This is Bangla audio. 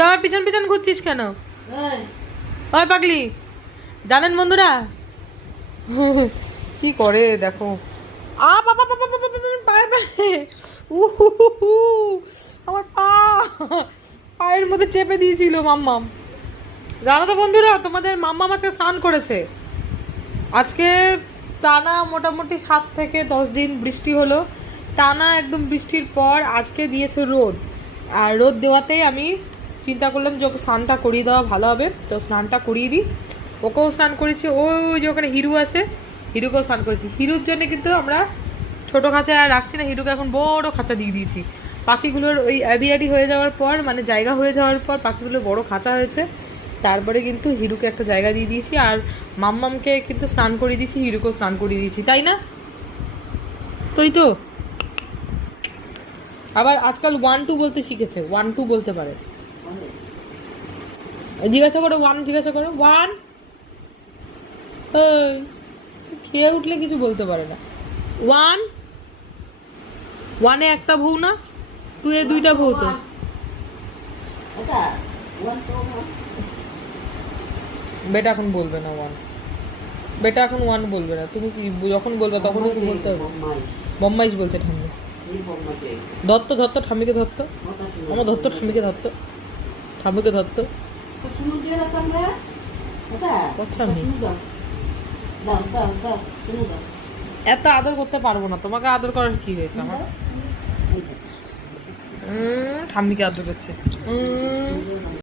তুই আমার পিছন পিছন ঘুরছিস কেন? ওই পাগলি, জানেন বন্ধুরা কি করে দেখো, আ বাবা বাবা বাবা পায়ে পায়ে, আমার পায়ের মধ্যে চেপে দিয়েছিল মাম্মাম। জানো তো বন্ধুরা, তোমাদের মাম্মাম আজকে স্নান করেছে। আজকে টানা মোটামুটি 7 থেকে 10 দিন বৃষ্টি হলো, টানা একদম বৃষ্টির পর আজকে দিয়েছে রোদ। আর রোদ দেওয়াতেই আমি চিন্তা করলাম যে ওকে স্নানটা করিয়ে দেওয়া ভালো হবে, তো স্নানটা করিয়ে দিই। ওকেও স্নান করেছি, ওই যে ওখানে হিরু আছে, হিরুকেও স্নান করেছি। হিরুর জন্য কিন্তু আমরা ছোটো খাঁচা আর রাখছি না, হিরুকে এখন বড় খাঁচা দিয়ে দিয়েছি। পাখিগুলোর ওই অ্যাবিয়ারি হয়ে যাওয়ার পর, মানে জায়গা হয়ে যাওয়ার পর পাখিগুলোর বড় খাঁচা হয়েছে, তারপরে কিন্তু হিরুকে একটা জায়গা দিয়ে দিয়েছি। আর মাম্মামকে কিন্তু স্নান করিয়ে দিয়েছি, হিরুকেও স্নান করিয়ে দিয়েছি, তাই না? তুই তো আবার আজকাল 1 2 বলতে শিখেছে, 1 2 বলতে পারে। জিজ্ঞাসা করো 1, জিজ্ঞাসা করো 1। খেয়ে উঠলে কিছু বলতে পারে না। 1 1 এ একটা বউ না, 2 এ 2টা বউ তো। বেটা এখন বলবে না 1, বেটা এখন 1 বলবে না। তুমি কি যখন বলবে তখন কি বলতে হবে? বম্মাইশ বলছে ঠাম্মি। ধরতো ধরতো ঠাম্মিকে ধরতো, আমার ধরতো ঠাম্মিকে ধরতো, ঠাম্মিকে ধরতো। এত আদর করতে পারবো না, তোমাকে আদর করার কি হয়েছে আমার? ঠাম্মিকে আদর করছে।